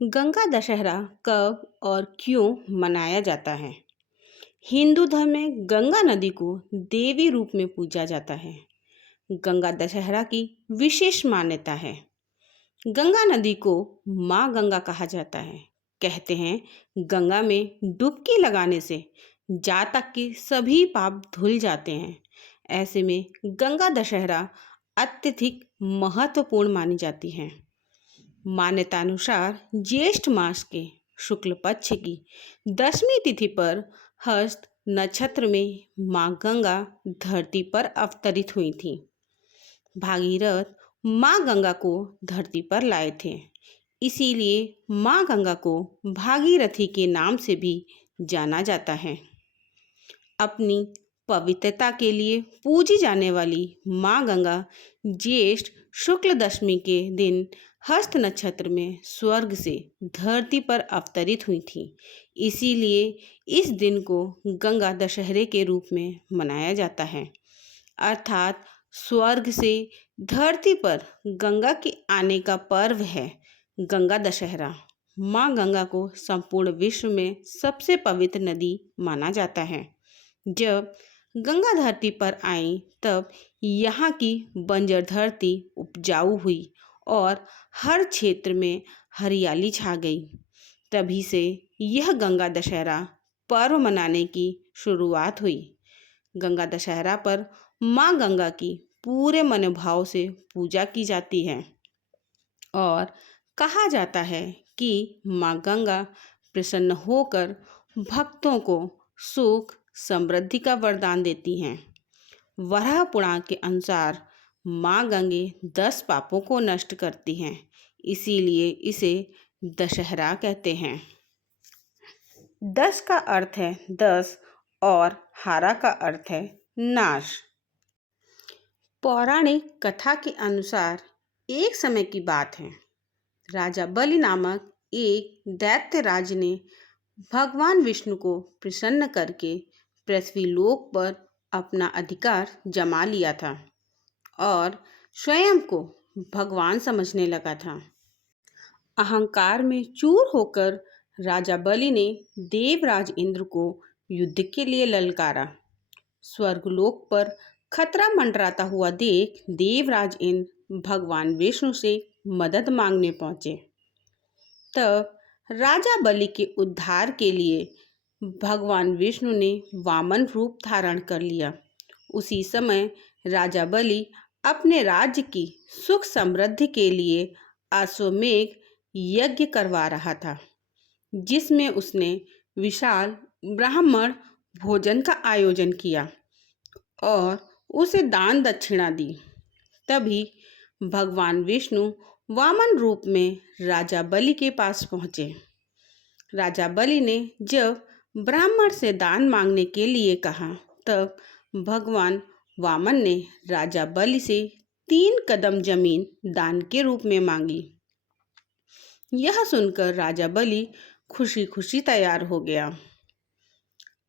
गंगा दशहरा कब और क्यों मनाया जाता है? हिंदू धर्म में गंगा नदी को देवी रूप में पूजा जाता है। गंगा दशहरा की विशेष मान्यता है। गंगा नदी को माँ गंगा कहा जाता है। कहते हैं गंगा में डुबकी लगाने से जातक के सभी पाप धुल जाते हैं। ऐसे में गंगा दशहरा अत्यधिक महत्वपूर्ण मानी जाती है। मान्यतानुसार ज्येष्ठ मास के शुक्ल पक्ष की दशमी तिथि पर हस्त नक्षत्र में माँ गंगा धरती पर अवतरित हुई थी। भागीरथ माँ गंगा को धरती पर लाए थे। इसीलिए माँ गंगा को भागीरथी के नाम से भी जाना जाता है। अपनी पवित्रता के लिए पूजी जाने वाली माँ गंगा ज्येष्ठ शुक्ल दशमी के दिन हस्त नक्षत्र में स्वर्ग से धरती पर अवतरित हुई थी। इसीलिए इस दिन को गंगा दशहरे के रूप में मनाया जाता है। अर्थात स्वर्ग से धरती पर गंगा के आने का पर्व है गंगा दशहरा। माँ गंगा को संपूर्ण विश्व में सबसे पवित्र नदी माना जाता है। जब गंगा धरती पर आई तब यहाँ की बंजर धरती उपजाऊ हुई और हर क्षेत्र में हरियाली छा गई। तभी से यह गंगा दशहरा पर्व मनाने की शुरुआत हुई। गंगा दशहरा पर माँ गंगा की पूरे मनोभाव से पूजा की जाती है और कहा जाता है कि माँ गंगा प्रसन्न होकर भक्तों को सुख समृद्धि का वरदान देती हैं। वराह पुराण के अनुसार माँ गंगे 10 पापों को नष्ट करती हैं। इसीलिए इसे दशहरा कहते हैं। 10 का अर्थ है 10 और हारा का अर्थ है नाश। पौराणिक कथा के अनुसार एक समय की बात है, राजा बलि नामक एक दैत्य राज ने भगवान विष्णु को प्रसन्न करके पृथ्वी लोक पर अपना अधिकार जमा लिया था और स्वयं को भगवान समझने लगा था। अहंकार में चूर होकर राजा बलि ने देवराज इंद्र को युद्ध के लिए ललकारा। स्वर्गलोक पर खतरा मंडराता हुआ देख देवराज इंद्र भगवान विष्णु से मदद मांगने पहुंचे। तब राजा बलि के उद्धार के लिए भगवान विष्णु ने वामन रूप धारण कर लिया। उसी समय राजा बलि अपने राज्य की सुख समृद्धि के लिए अश्वमेध यज्ञ करवा रहा था, जिसमें उसने विशाल ब्राह्मण भोजन का आयोजन किया और उसे दान दक्षिणा दी। तभी भगवान विष्णु वामन रूप में राजा बलि के पास पहुँचे। राजा बलि ने जब ब्राह्मण से दान मांगने के लिए कहा तब भगवान वामन ने राजा बलि से 3 कदम जमीन दान के रूप में मांगी। यह सुनकर राजा बलि खुशी खुशी तैयार हो गया।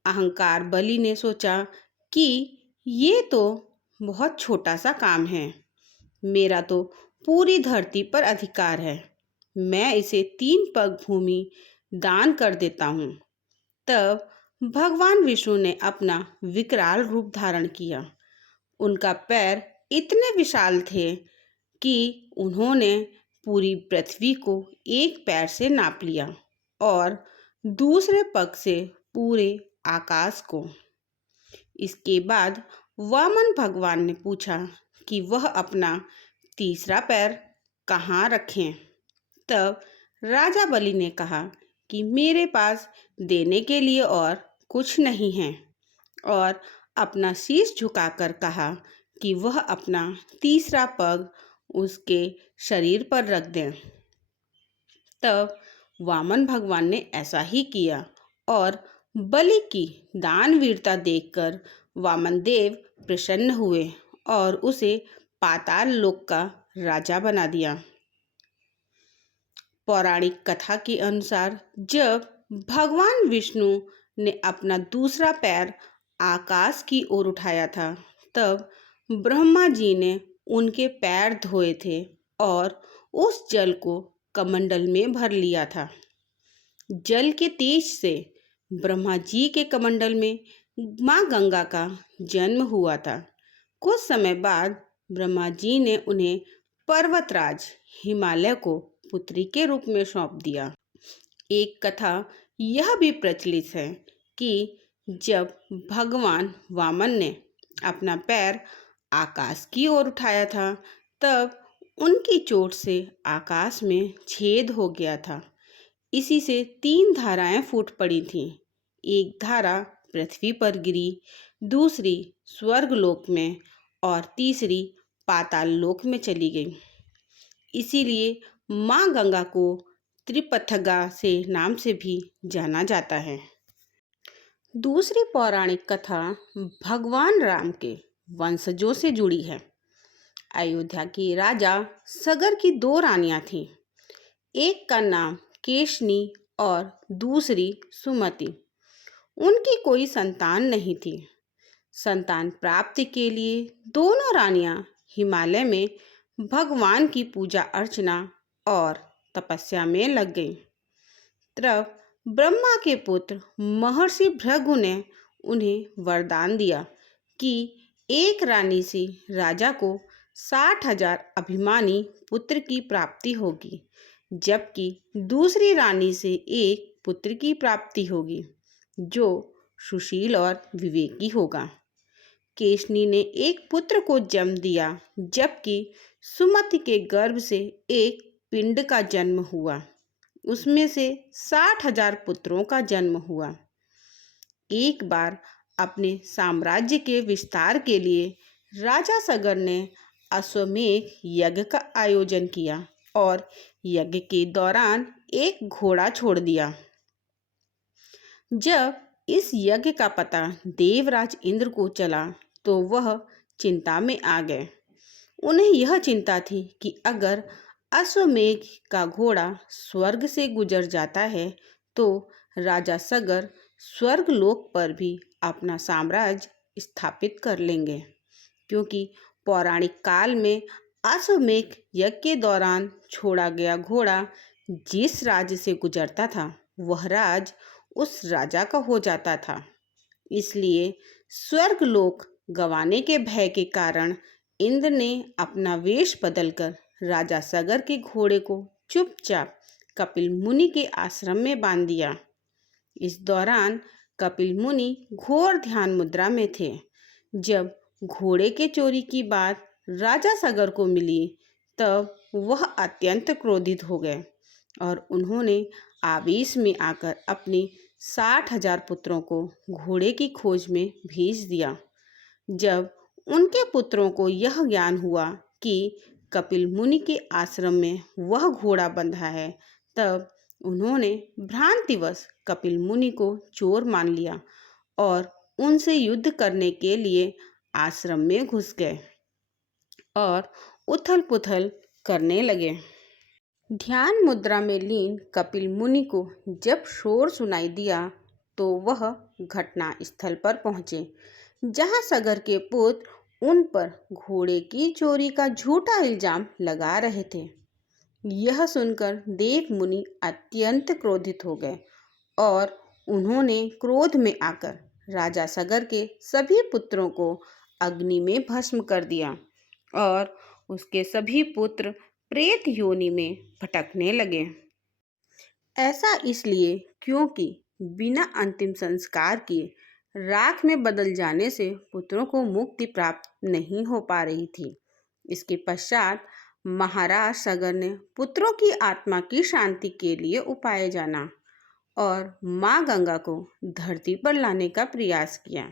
अहंकार बलि ने सोचा कि ये तो बहुत छोटा सा काम है, मेरा तो पूरी धरती पर अधिकार है, मैं इसे 3 पग भूमि दान कर देता हूँ। तब भगवान विष्णु ने अपना विकराल रूप धारण किया। उनका पैर इतने विशाल थे कि उन्होंने पूरी पृथ्वी को एक पैर से नाप लिया और दूसरे पग से पूरे आकाश को। इसके बाद वामन भगवान ने पूछा कि वह अपना तीसरा पैर कहाँ रखें। तब राजा बलि ने कहा कि मेरे पास देने के लिए और कुछ नहीं है और अपना शीश झुकाकर कहा कि वह अपना तीसरा पग उसके शरीर पर रख दें। तब वामन भगवान ने ऐसा ही किया और बलि की दानवीरता देखकर वामन देव प्रसन्न हुए और उसे पाताल लोक का राजा बना दिया। पौराणिक कथा के अनुसार जब भगवान विष्णु ने अपना दूसरा पैर आकाश की ओर उठाया था तब ब्रह्मा जी ने उनके पैर धोए थे और उस जल को कमंडल में भर लिया था। जल के तेज से ब्रह्मा जी के कमंडल में माँ गंगा का जन्म हुआ था। कुछ समय बाद ब्रह्मा जी ने उन्हें पर्वतराज हिमालय को पुत्री के रूप में सौंप दिया। एक कथा यह भी प्रचलित है कि जब भगवान वामन ने अपना पैर आकाश की ओर उठाया था, तब उनकी चोट से आकाश में छेद हो गया था। इसी से 3 धाराएं फूट पड़ी थीं। एक धारा पृथ्वी पर गिरी, दूसरी स्वर्गलोक में और तीसरी पाताल लोक में चली गई। इसीलिए माँ गंगा को त्रिपथगा से नाम से भी जाना जाता है। दूसरी पौराणिक कथा भगवान राम के वंशजों से जुड़ी है। अयोध्या के राजा सगर की 2 रानियां थीं। एक का नाम केशनी और दूसरी सुमति। उनकी कोई संतान नहीं थी। संतान प्राप्ति के लिए दोनों रानियां हिमालय में भगवान की पूजा अर्चना और तपस्या में लग गईं। तब ब्रह्मा के पुत्र महर्षि भृगु ने उन्हें वरदान दिया कि एक रानी से राजा को 60,000 अभिमानी पुत्र की प्राप्ति होगी, जबकि दूसरी रानी से एक पुत्र की प्राप्ति होगी जो सुशील और विवेकी होगा। केशनी ने एक पुत्र को जन्म दिया, जबकि सुमति के गर्भ से एक पिंड का जन्म हुआ। उसमें से 60,000 पुत्रों का जन्म हुआ। एक बार अपने साम्राज्य के विस्तार के लिए राजा सगर ने अश्वमेध यज्ञ का आयोजन किया और यज्ञ के दौरान एक घोड़ा छोड़ दिया। जब इस यज्ञ का पता देवराज इंद्र को चला तो वह चिंता में आ गए। उन्हें यह चिंता थी कि अगर अश्वमेध का घोड़ा स्वर्ग से गुजर जाता है तो राजा सगर स्वर्गलोक पर भी अपना साम्राज्य स्थापित कर लेंगे, क्योंकि पौराणिक काल में अश्वमेध यज्ञ के दौरान छोड़ा गया घोड़ा जिस राज्य से गुजरता था वह राज उस राजा का हो जाता था। इसलिए स्वर्गलोक गंवाने के भय के कारण इंद्र ने अपना वेश बदलकर राजा सगर के घोड़े को चुपचाप कपिल मुनि के आश्रम में बांध दिया। इस दौरान कपिल मुनि घोर ध्यान मुद्रा में थे। जब घोड़े के चोरी की बात राजा सगर को मिली तब वह अत्यंत क्रोधित हो गए और उन्होंने आवेश में आकर अपने 60,000 पुत्रों को घोड़े की खोज में भेज दिया। जब उनके पुत्रों को यह ज्ञान हुआ कि कपिल मुनि के आश्रम में वह घोड़ा बंधा है, तब उन्होंने भ्रांतिवश कपिल मुनि को चोर मान लिया और उनसे युद्ध करने के लिए आश्रम में घुस गए और उथल पुथल करने लगे। ध्यान मुद्रा में लीन कपिल मुनि को जब शोर सुनाई दिया तो वह घटना स्थल पर पहुँचे, जहाँ सगर के पुत्र उन पर घोड़े की चोरी का झूठा इल्जाम लगा रहे थे। यह सुनकर देव मुनि अत्यंत क्रोधित हो गए और उन्होंने क्रोध में आकर राजा सगर के सभी पुत्रों को अग्नि में भस्म कर दिया और उसके सभी पुत्र प्रेत योनि में भटकने लगे। ऐसा इसलिए क्योंकि बिना अंतिम संस्कार किए राख में बदल जाने से पुत्रों को मुक्ति प्राप्त नहीं हो पा रही थी। इसके पश्चात महाराज सगर ने पुत्रों की आत्मा की शांति के लिए उपाय जाना और माँ गंगा को धरती पर लाने का प्रयास किया।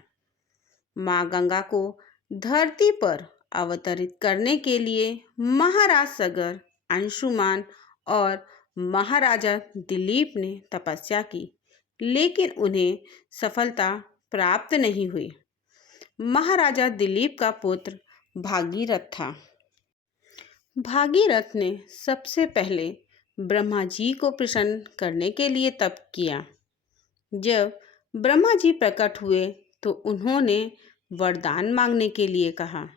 माँ गंगा को धरती पर अवतरित करने के लिए महाराज सगर, अंशुमान और महाराजा दिलीप ने तपस्या की, लेकिन उन्हें सफलता प्राप्त नहीं हुई। महाराजा दिलीप का पुत्र भागीरथ था। भागीरथ ने सबसे पहले ब्रह्मा जी को प्रसन्न करने के लिए तप किया। जब ब्रह्मा जी प्रकट हुए तो उन्होंने वरदान मांगने के लिए कहा।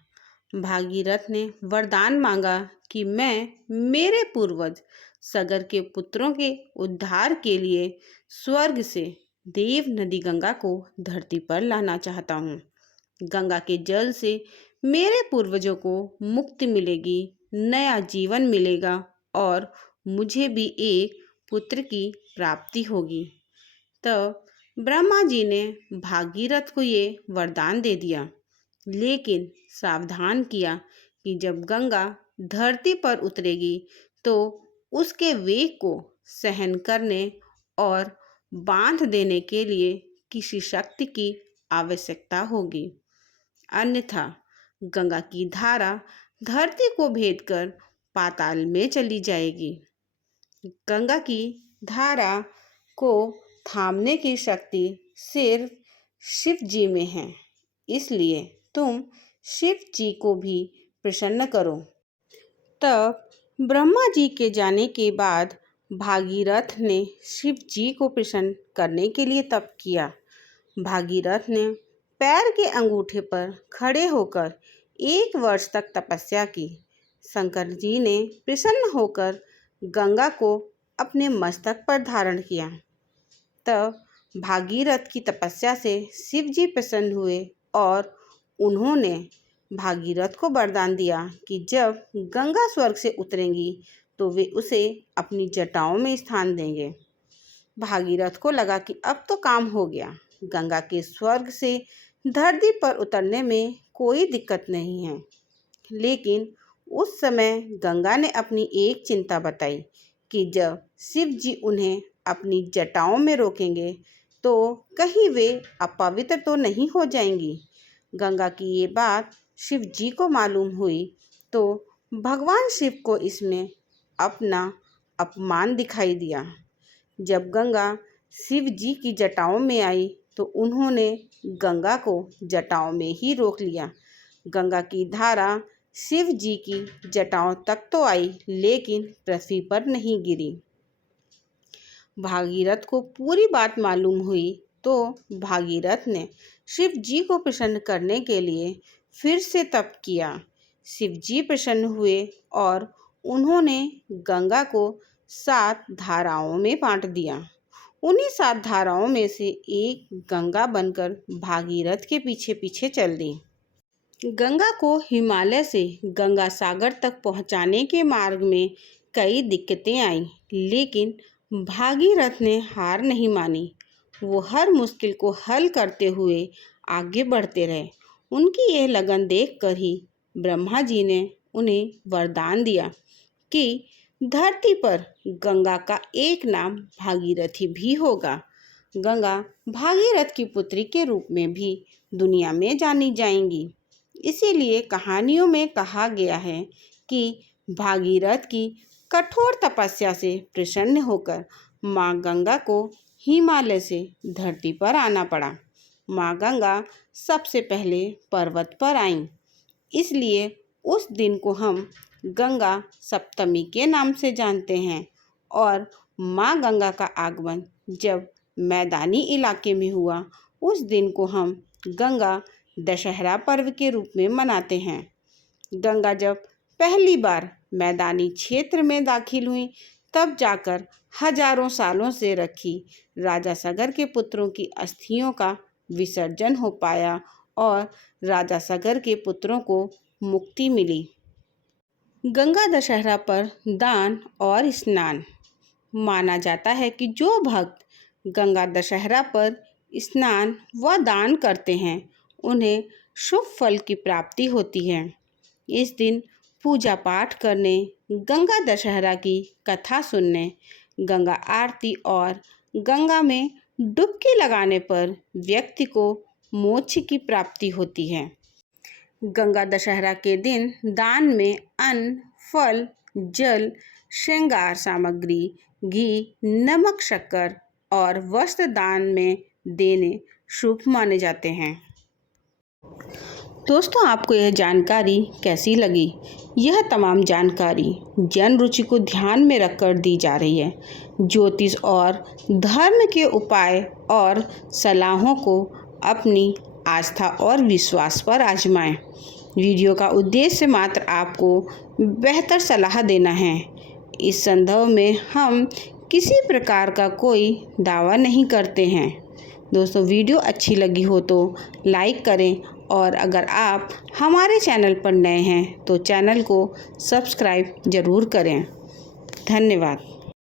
भागीरथ ने वरदान मांगा कि मैं मेरे पूर्वज सगर के पुत्रों के उद्धार के लिए स्वर्ग से देव नदी गंगा को धरती पर लाना चाहता हूँ। गंगा के जल से मेरे पूर्वजों को मुक्ति मिलेगी, नया जीवन मिलेगा और मुझे भी एक पुत्र की प्राप्ति होगी। तब ब्रह्मा जी ने भागीरथ को ये वरदान दे दिया, लेकिन सावधान किया कि जब गंगा धरती पर उतरेगी तो उसके वेग को सहन करने और बांध देने के लिए किसी शक्ति की आवश्यकता होगी, अन्यथा गंगा की धारा धरती को भेदकर पाताल में चली जाएगी। गंगा की धारा को थामने की शक्ति सिर्फ शिव जी में है, इसलिए तुम शिव जी को भी प्रसन्न करो। तब ब्रह्मा जी के जाने के बाद भागीरथ ने शिव जी को प्रसन्न करने के लिए तप किया। भागीरथ ने पैर के अंगूठे पर खड़े होकर 1 वर्ष तक तपस्या की। शंकर जी ने प्रसन्न होकर गंगा को अपने मस्तक पर धारण किया। तब भागीरथ की तपस्या से शिव जी प्रसन्न हुए और उन्होंने भागीरथ को वरदान दिया कि जब गंगा स्वर्ग से उतरेंगी तो वे उसे अपनी जटाओं में स्थान देंगे। भागीरथ को लगा कि अब तो काम हो गया, गंगा के स्वर्ग से धरती पर उतरने में कोई दिक्कत नहीं है। लेकिन उस समय गंगा ने अपनी एक चिंता बताई कि जब शिव जी उन्हें अपनी जटाओं में रोकेंगे तो कहीं वे अपवित्र तो नहीं हो जाएंगी। गंगा की ये बात शिव जी को मालूम हुई तो भगवान शिव को इसमें अपना अपमान दिखाई दिया। जब गंगा शिव जी की जटाओं में आई तो उन्होंने गंगा को जटाओं में ही रोक लिया। गंगा की धारा शिव जी की जटाओं तक तो आई, लेकिन पृथ्वी पर नहीं गिरी। भागीरथ को पूरी बात मालूम हुई तो भागीरथ ने शिव जी को प्रसन्न करने के लिए फिर से तप किया। शिव जी प्रसन्न हुए और उन्होंने गंगा को 7 धाराओं में बांट दिया। उन्हीं 7 धाराओं में से एक गंगा बनकर भागीरथ के पीछे पीछे चल दी। गंगा को हिमालय से गंगा सागर तक पहुंचाने के मार्ग में कई दिक्कतें आईं, लेकिन भागीरथ ने हार नहीं मानी। वो हर मुश्किल को हल करते हुए आगे बढ़ते रहे। उनकी यह लगन देखकर ही ब्रह्मा जी ने उन्हें वरदान दिया कि धरती पर गंगा का एक नाम भागीरथी भी होगा। गंगा भागीरथ की पुत्री के रूप में भी दुनिया में जानी जाएंगी। इसीलिए कहानियों में कहा गया है कि भागीरथ की कठोर तपस्या से प्रसन्न होकर माँ गंगा को हिमालय से धरती पर आना पड़ा। माँ गंगा सबसे पहले पर्वत पर आईं, इसलिए उस दिन को हम गंगा सप्तमी के नाम से जानते हैं। और माँ गंगा का आगमन जब मैदानी इलाके में हुआ, उस दिन को हम गंगा दशहरा पर्व के रूप में मनाते हैं। गंगा जब पहली बार मैदानी क्षेत्र में दाखिल हुई, तब जाकर हजारों सालों से रखी राजा सगर के पुत्रों की अस्थियों का विसर्जन हो पाया और राजा सगर के पुत्रों को मुक्ति मिली। गंगा दशहरा पर दान और स्नान। माना जाता है कि जो भक्त गंगा दशहरा पर स्नान व दान करते हैं, उन्हें शुभ फल की प्राप्ति होती है। इस दिन पूजा पाठ करने, गंगा दशहरा की कथा सुनने, गंगा आरती और गंगा में डुबकी लगाने पर व्यक्ति को मोक्ष की प्राप्ति होती है। गंगा दशहरा के दिन दान में अन्न, फल, जल, श्रृंगार सामग्री, घी, नमक, शक्कर और वस्त्र दान में देने शुभ माने जाते हैं। दोस्तों, आपको यह जानकारी कैसी लगी? यह तमाम जानकारी जन रुचि को ध्यान में रखकर दी जा रही है। ज्योतिष और धर्म के उपाय और सलाहों को अपनी आस्था और विश्वास पर आजमाएं। वीडियो का उद्देश्य मात्र आपको बेहतर सलाह देना है। इस संदर्भ में हम किसी प्रकार का कोई दावा नहीं करते हैं। दोस्तों, वीडियो अच्छी लगी हो तो लाइक करें और अगर आप हमारे चैनल पर नए हैं तो चैनल को सब्सक्राइब ज़रूर करें। धन्यवाद।